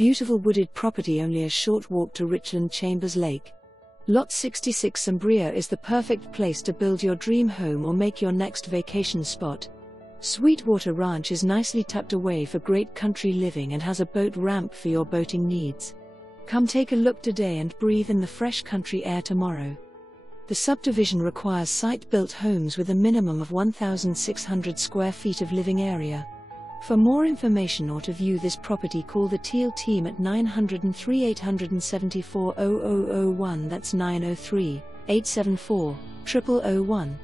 Beautiful wooded property only a short walk to Richland Chambers Lake. Lot 66 Sombrilla is the perfect place to build your dream home or make your next vacation spot. Sweetwater Ranch is nicely tucked away for great country living and has a boat ramp for your boating needs. Come take a look today and breathe in the fresh country air tomorrow. The subdivision requires site-built homes with a minimum of 1,600 square feet of living area. For more information or to view this property, call the Teel team at 903 874 0001. That's 903 874 0001.